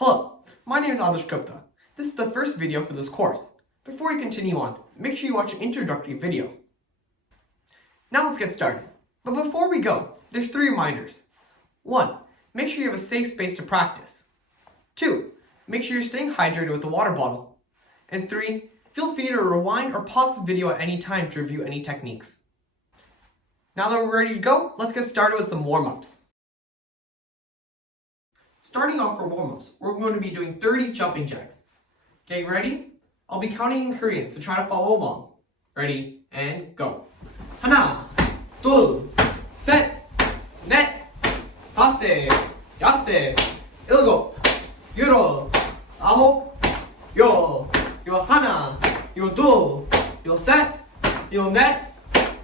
Hello, my name is Adarsh. This is the first video for this course. Before we continue on, make sure you watch an introductory video. Now let's get started. But before we go, there's 3 reminders. 1. Make sure you have a safe space to practice. 2. Make sure you're staying hydrated with a water bottle. And 3. Feel free to rewind or pause this video at any time to review any techniques. Now that we're ready to go, let's get started with some warm-ups. Starting off for warm-ups, we're going to be doing 30 jumping jacks. Okay, ready? I'll be counting in Korean, so try to follow along. Ready, and go. 하나, 둘, 셋, 넷, 다섯, 여섯, 일곱, 여덟, 아홉, 열 하나, 열 둘, 열 셋, 열 넷,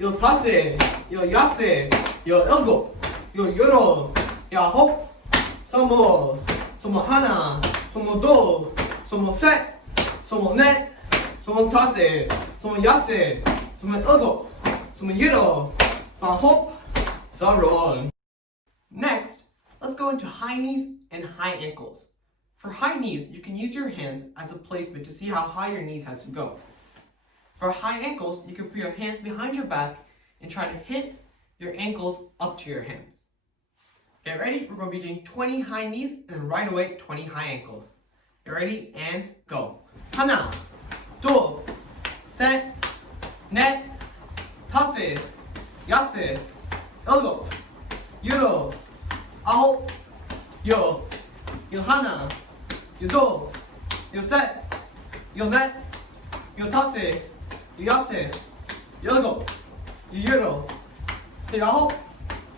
열 다섯, 열 여섯, 열 일곱, 열 여덟, 열 아홉, 스물, 스물하나, 스물둘, 스물셋, 스물넷, 스물다섯, 스물여섯, 스물일곱, 스물여덟, 아홉, 서른. Next, let's go into high knees and high ankles. For high knees, you can use your hands as a placement to see how high your knees has to go. For high ankles, you can put your hands behind your back and try to hit your ankles up to your hands. Get ready? We're going to be doing 20 high knees and then right away 20 high ankles. Get ready? And go. 하나, 둘, 셋, 넷, 다섯, 여섯, 일곱, 여덟, 아홉, 열 하나, 열 둘, 열 셋, 열 넷, 열 다섯, 열 여섯, 열 일곱, 열 여덟, 열 아홉,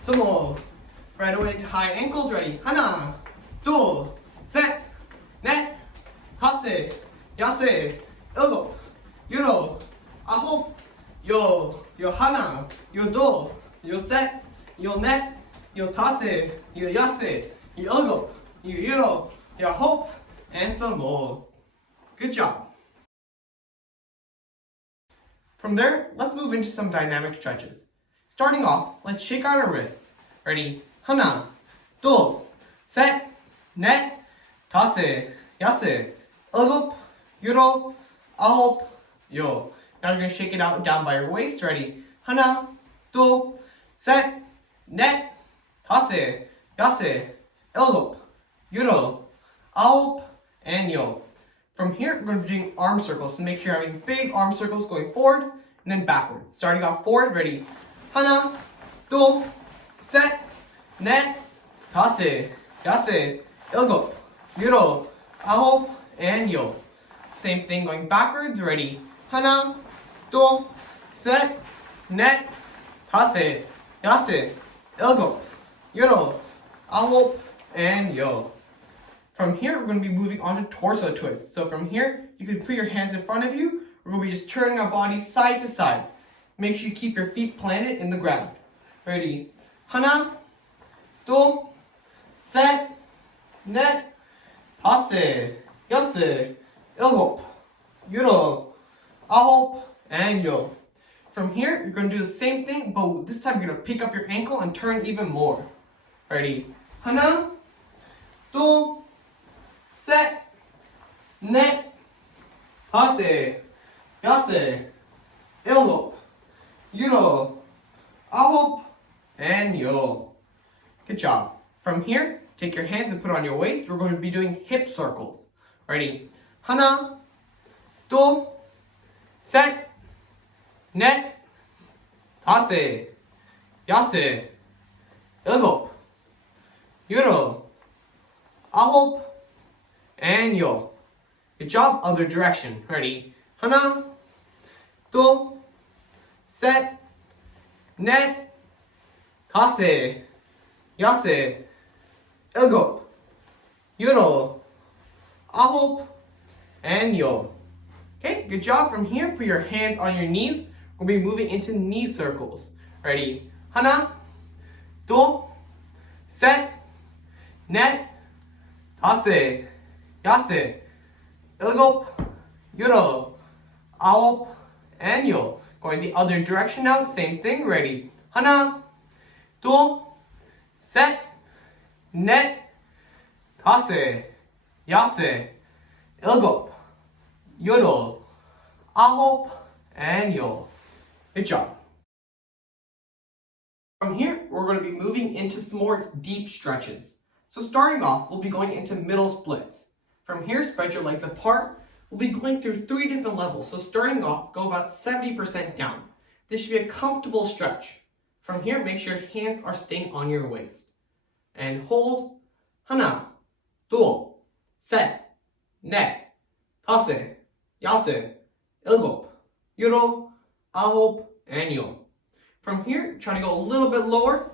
스물. Right away to high ankles. Ready? 하나, 둘, 셋, 넷, 다섯, 여섯, 일곱, 여덟, 아홉, 열 하나, 열 둘, 열 셋, 열 넷, 열 다섯, 열 여섯, 열 일곱, 열 여덟, 열 아홉, and some more. Good job. From there, let's move into some dynamic stretches. Starting off, let's shake out our wrists. Ready? 하나, 둘, 셋, 넷, 다섯, 여섯, 일곱, 여덟, 아홉, 열. Now you're going to shake it out down by your waist. Ready? 하나, 둘, 셋, 넷, 다섯, 여섯, 일곱, 여덟, 아홉, and 열. From here, we're going to be doing arm circles. So make sure you're having big arm circles going forward and then backwards. Starting off forward. Ready? 하나, 둘, 셋, 넷, 다섯, 여섯, 일곱, 여덟, 아홉, and 열. Same thing going backwards. Ready? 하나, 둘, 셋, 넷, 다섯, 여섯, 일곱, 여덟, 아홉, and 열. From here, we're going to be moving on to torso twists. So from here, you can put your hands in front of you. We're going to be just turning our body side to side. Make sure you keep your feet planted in the ground. Ready? 하나, 둘, 셋, 넷, 다섯, 여섯, 일곱, 여덟, 아홉, and 열. From here, you're going to do the same thing, but this time you're going to pick up your ankle and turn even more. Ready? 하나, 둘, 셋, 넷, 다섯, 여섯, 일곱, 여덟, 아홉, and 열. Good job. From here, take your hands and put it on your waist. We're going to be doing hip circles. Ready? 하나, 둘, 셋, 넷, 다섯, 여섯, 일곱, 여덟, 아홉, and 열. Good job. Other direction. Ready? 하나, 둘, 셋, 넷, 다섯, 여섯, 일곱, 여덟, 아홉, and 열. Okay, good job. From here, put your hands on your knees. We'll be moving into knee circles. Ready? 하나, 둘, 셋, 넷, 다섯, 여섯, 일곱, 여덟, 아홉, and 열. Going the other direction now. Same thing. Ready? 하나, 둘, 셋, 넷, 다섯, 야세, 일곱, 여덟, 아홉, and 열. Good job. From here, we're going to be moving into some more deep stretches. So starting off, we'll be going into middle splits. From here, spread your legs apart. We'll be going through 3 different levels. So starting off, go about 70% down. This should be a comfortable stretch. From here, make sure your hands are staying on your waist. And hold. 하나, 둘, 셋, 넷, 다섯, 여섯, 일곱, 여덟, 아홉, and 열. From here, trying to go a little bit lower.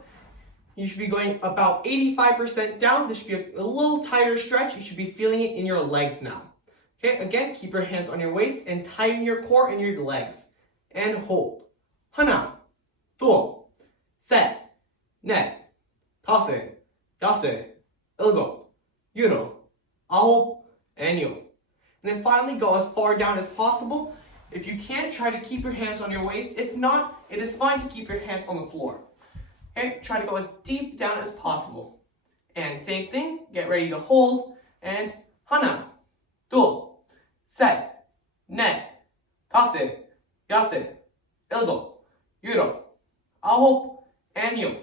You should be going about 85% down. This should be a little tighter stretch. You should be feeling it in your legs now. Okay, again, keep your hands on your waist and tighten your core and your legs. And hold. 하나, 둘, 셋, 넷, 다섯, 여섯, 일곱, 여덟, 아홉, and 열. And then finally, go as far down as possible. If you can't, try to keep your hands on your waist. If not, it is fine to keep your hands on the floor. Okay, try to go as deep down as possible. And same thing, get ready to hold. And 하나, 둘, 셋, 넷, 다섯, 여섯, 일곱, 여덟, 아홉, and 열.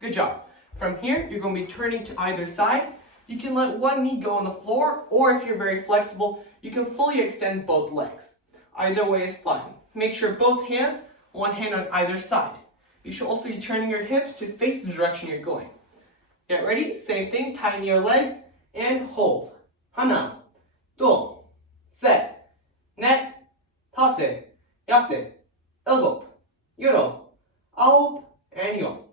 Good job. From here, you're going to be turning to either side. You can let one knee go on the floor, or if you're very flexible, you can fully extend both legs. Either way is fine. Make sure both hands, one hand on either side. You should also be turning your hips to face the direction you're going. Get ready, same thing, tighten your legs, and hold. 하나, 둘, 셋, 넷, 다섯, 여섯, 일곱, 여덟, 아홉, and 열.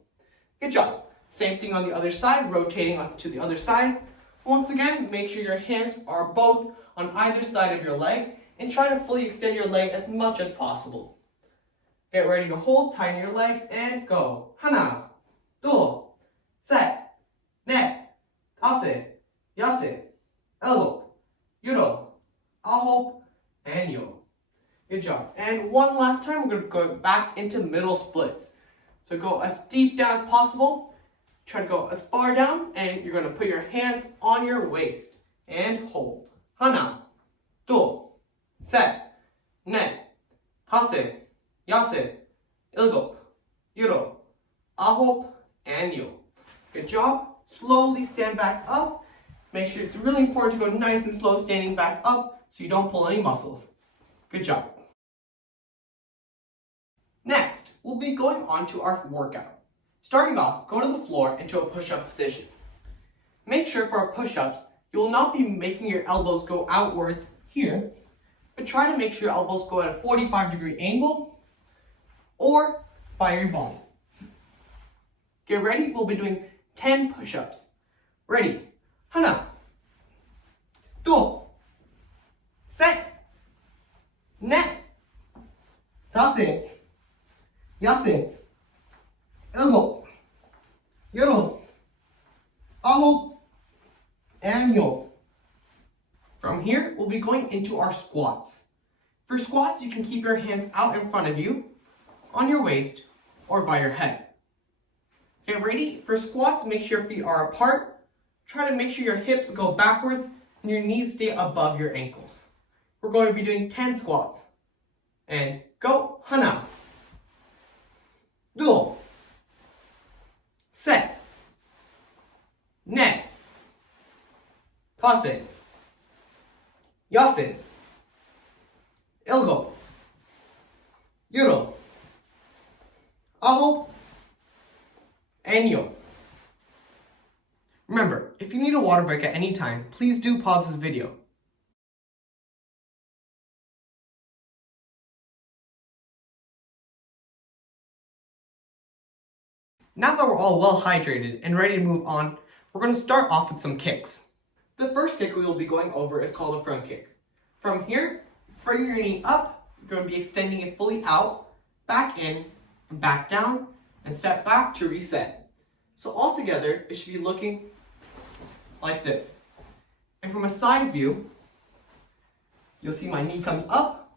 Good job. Same thing on the other side, rotating onto the other side. Once again, make sure your hands are both on either side of your leg and try to fully extend your leg as much as possible. Get ready to hold, tighten your legs, and go. 하나, 둘, 셋, 넷, 다섯, 여섯, 일곱, 여덟, 아홉, and 열. Good job. And one last time, we're going to go back into middle splits. So go as deep down as possible. Try to go as far down, and you're going to put your hands on your waist and hold. 하나, 둘, 셋, 넷, 다섯, 여섯, 일곱, 여덟, 아홉, and 열. Good job. Slowly stand back up. Make sure it's really important to go nice and slow standing back up so you don't pull any muscles. Good job. Next, we'll be going on to our workout. Starting off, go to the floor into a push-up position. Make sure for our push-ups, you will not be making your elbows go outwards here, but try to make sure your elbows go at a 45-degree angle or by your body. Get ready, we'll be doing 10 push-ups. Ready? 하나, 둘, 셋, 넷, 다섯, 여섯, 일곱, 여덟, 아홉, and 열. From here, we'll be going into our squats. For squats, you can keep your hands out in front of you, on your waist, or by your head. Get ready. For squats, make sure your feet are apart. Try to make sure your hips go backwards and your knees stay above your ankles. We're going to be doing 10 squats. And go. 하나, 둘, 셋, 넷, 다섯, 여섯, 일곱, 여덟, 아홉, and 열. Remember, if you need a water break at any time, please do pause this video. Now that we're all well hydrated and ready to move on, we're going to start off with some kicks. The first kick we will be going over is called a front kick. From here, bring your knee up, you're going to be extending it fully out, back in, and back down, and step back to reset. So altogether, it should be looking like this. And from a side view, you'll see my knee comes up,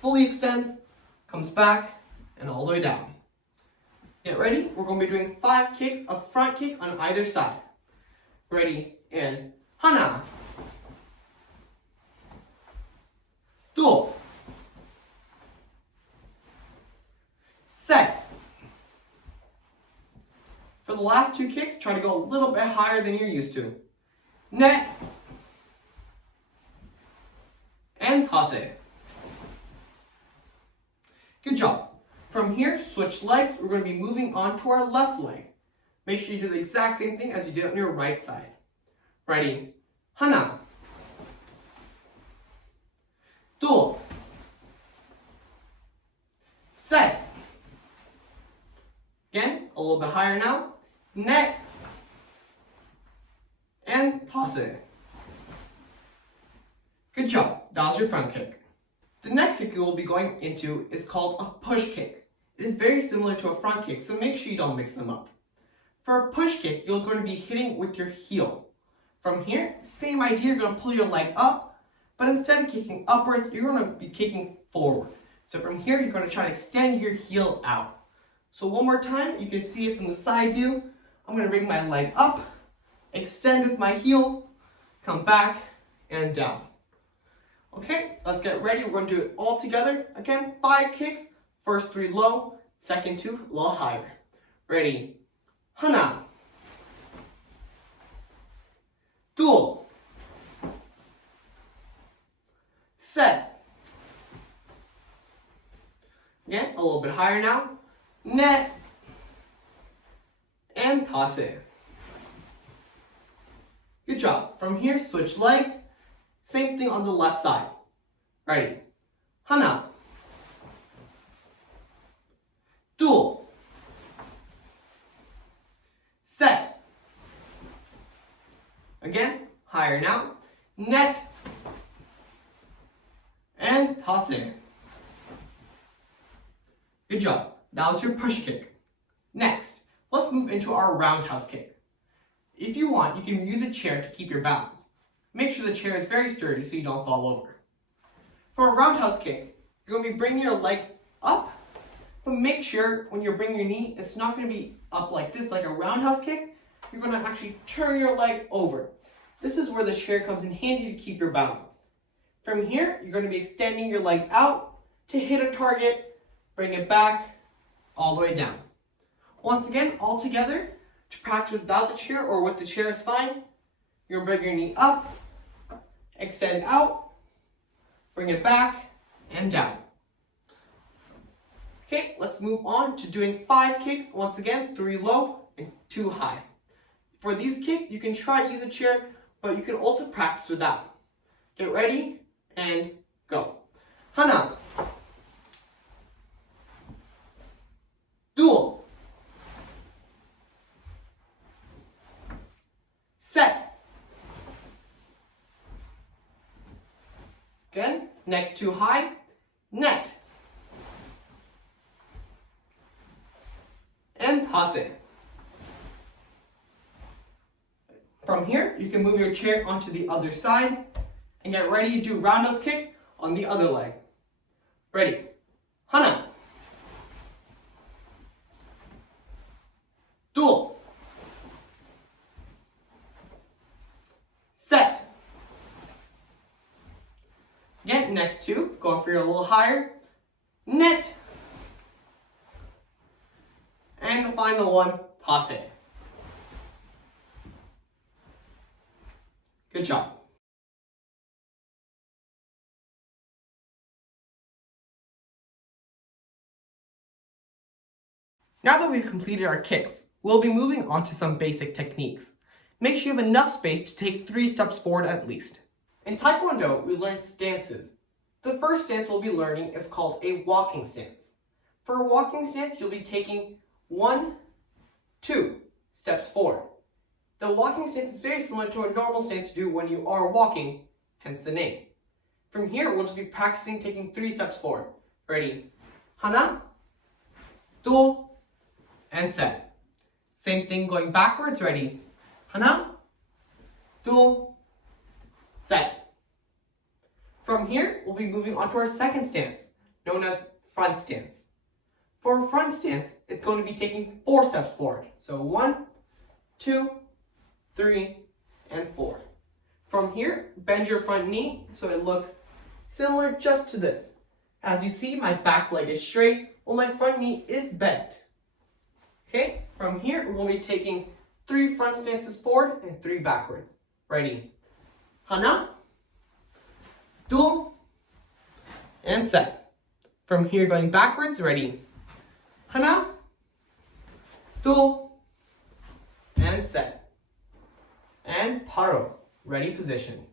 fully extends, comes back, and all the way down. Get ready? We're going to be doing 5 kicks, a front kick on either side. Ready? And 하나, 또, set. For the last two kicks, try to go a little bit higher than you're used to. 넷, and 다섯. Good job. From here, switch legs. We're going to be moving on to our left leg. Make sure you do the exact same thing as you did on your right side. Ready? 하나, 둘, 셋. Again, a little bit higher now. 넷, and 다섯. Good job. That was your front kick. The next kick we will be going into is called a push kick. It is very similar to a front kick, so make sure you don't mix them up. For a push kick, you're going to be hitting with your heel. From here, same idea, you're going to pull your leg up, but instead of kicking upward, you're going to be kicking forward. So from here, you're going to try to extend your heel out. So one more time, you can see it from the side view. I'm going to bring my leg up, extend with my heel, come back, and down. Okay, let's get ready. We're going to do it all together. Again, 5 kicks. First 3 low, second 2 a little higher. Ready? 하나, 둘, 셋. Again, a little bit higher now. 넷, and 다섯. Good job. From here, switch legs. Same thing on the left side. Ready? 하나, 둘, 셋. Again, higher now. 넷, and 다섯. Good job. That was your push kick. Next, let's move into our roundhouse kick. If you want, you can use a chair to keep your balance. Make sure the chair is very sturdy so you don't fall over. For a roundhouse kick, you're going to be bringing your leg up, but make sure when you're bringing your knee, it's not going to be up like this, like a roundhouse kick. You're going to actually turn your leg over. This is where the chair comes in handy to keep your balance. From here, you're going to be extending your leg out to hit a target, bring it back, all the way down. Once again, all together, to practice without the chair or with the chair is fine. You're going to bring your knee up, extend out, bring it back, and down. Okay, let's move on to doing 5 kicks. Once again, 3 low and 2 high. For these kicks, you can try to use a chair, but you can also practice without. Get ready and go. 하나, 둘, 셋. Again, next 2 high, net, and 다섯. From here, you can move your chair onto the other side and get ready to do roundhouse kick on the other leg. Ready? 하나, 둘, 셋. Again, next 2, go for your a little higher, net, and the final one, 다섯. Good job. Now that we've completed our kicks, we'll be moving on to some basic techniques. Make sure you have enough space to take 3 steps forward at least. In Taekwondo, we learn stances. The first stance we'll be learning is called a walking stance. For a walking stance, you'll be taking 1, 2 steps forward. The walking stance is very similar to a normal stance you do when you are walking, hence the name. From here, we'll just be practicing taking 3 steps forward. Ready? 하나, 둘, and 셋. Same thing going backwards. Ready? 하나, 둘, 셋. From here, we'll be moving on to our second stance, known as front stance. For a front stance, it's going to be taking 4 steps forward. So 1, 2, 3, and 4. From here, bend your front knee so it looks similar just to this. As you see, my back leg is straight while my front knee is bent. Okay, from here we're going to be taking 3 front stances forward and 3 backwards. Ready? Hana, 둘, and set. From here going backwards, ready? Hana, 둘, and set. And paro, ready position.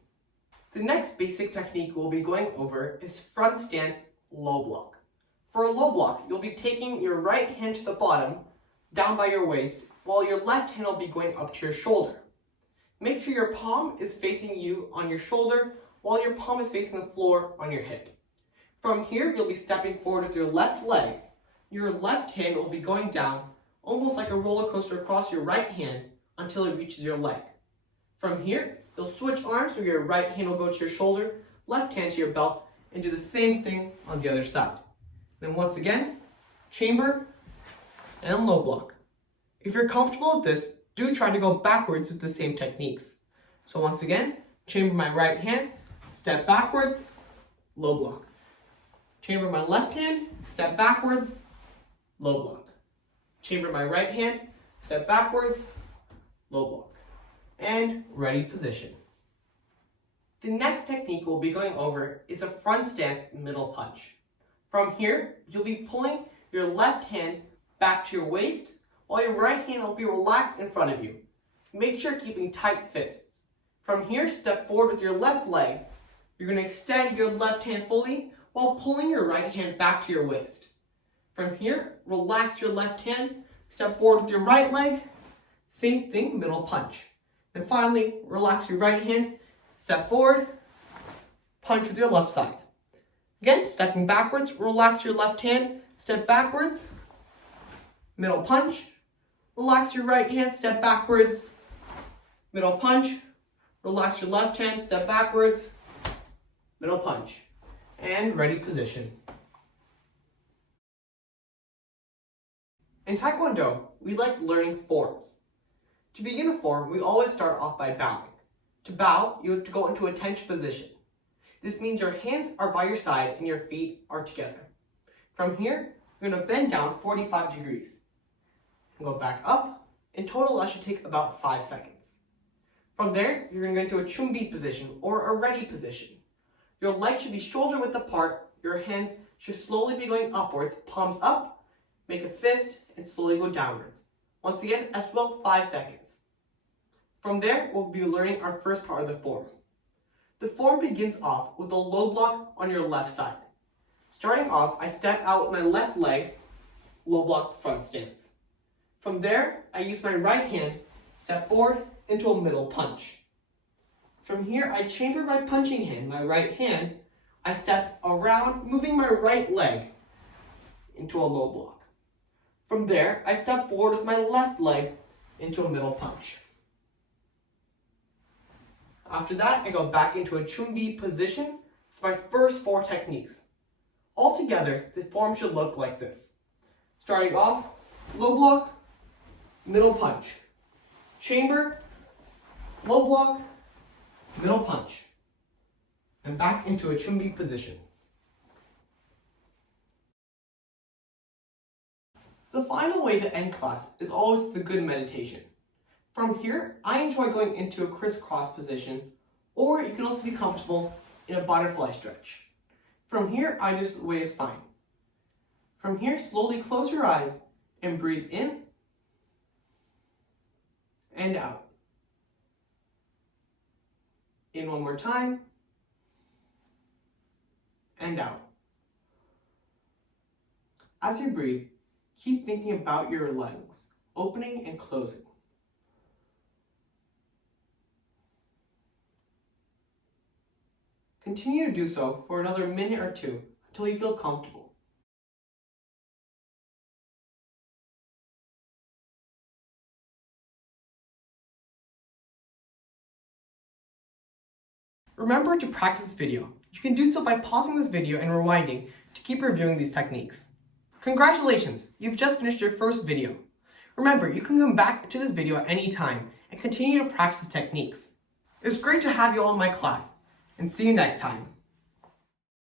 The next basic technique we'll be going over is front stance low block. For a low block, you'll be taking your right hand to the bottom, down by your waist, while your left hand will be going up to your shoulder. Make sure your palm is facing you on your shoulder, while your palm is facing the floor on your hip. From here, you'll be stepping forward with your left leg. Your left hand will be going down, almost like a roller coaster across your right hand until it reaches your leg. From here, you'll switch arms where your right hand will go to your shoulder, left hand to your belt, and do the same thing on the other side. Then once again, chamber and low block. If you're comfortable with this, do try to go backwards with the same techniques. So once again, chamber my right hand, step backwards, low block. Chamber my left hand, step backwards, low block. Chamber my right hand, step backwards, low block. And ready position. The next technique we'll be going over is a front stance middle punch. From here, you'll be pulling your left hand back to your waist, while your right hand will be relaxed in front of you. Make sure you're keeping tight fists. From here, step forward with your left leg. You're going to extend your left hand fully while pulling your right hand back to your waist. From here, relax your left hand, step forward with your right leg. Same thing, middle punch. And finally, relax your right hand, step forward, punch with your left side. Again, stepping backwards, relax your left hand, step backwards, middle punch. Relax your right hand, step backwards, middle punch. Relax your left hand, step backwards, middle punch. And ready position. In Taekwondo, we like learning forms. To begin a form, we always start off by bowing. To bow, you have to go into a tension position. This means your hands are by your side and your feet are together. From here, you're going to bend down 45 degrees. And go back up. In total, that should take about 5 seconds. From there, you're going to go into a chumbi position or a ready position. Your legs should be shoulder width apart. Your hands should slowly be going upwards, palms up, make a fist, and slowly go downwards. Once again, as well, 5 seconds. From there, we'll be learning our first part of the form. The form begins off with a low block on your left side. Starting off, I step out with my left leg, low block front stance. From there, I use my right hand, step forward into a middle punch. From here, I chamber my punching hand, my right hand. I step around, moving my right leg into a low block. From there, I step forward with my left leg into a middle punch. After that, I go back into a chumbi position for my first 4 techniques. Altogether, the form should look like this. Starting off, low block, middle punch, chamber, low block, middle punch, and back into a chumbi position. The final way to end class is always the good meditation. From here, I enjoy going into a crisscross position, or you can also be comfortable in a butterfly stretch. From here, either way is fine. From here, slowly close your eyes and breathe in and out. In one more time, and out. As you breathe, keep thinking about your lungs, opening and closing. Continue to do so for another minute or 2 until you feel comfortable. Remember to practice this video. You can do so by pausing this video and rewinding to keep reviewing these techniques. Congratulations, you've just finished your first video. Remember, you can come back to this video at any time and continue to practice techniques. It was great to have you all in my class, and see you next time.